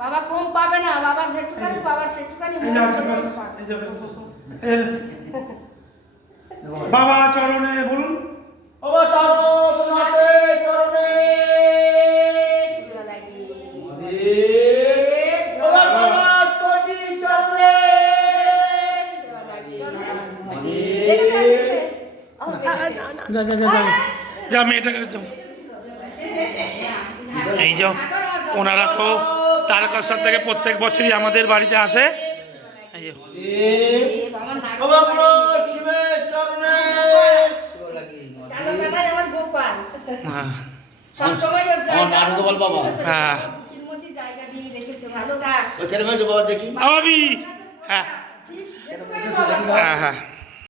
বাবা কম পাবে না, বাবা যেটুকানি বাবা সেটুকানি। বাবা চরণে বলুন, বাবা চরণে চরণে বাবা গণপতি চরণে যা মেয়েটাকে এই যে ওনারা তো তারকেশ্বর থেকে প্রত্যেক বছরই আমাদের বাড়িতে আসে। এই যে বাবা গুরু শিবের চরণে হ্যাঁ সবসময় নারগোপাল বাবা হ্যাঁ জায়গা দিয়ে রেখেছে, ভালো থাক। ওখানে বাবা দেখি আবি হ্যাঁ হ্যাঁ হ্যাঁ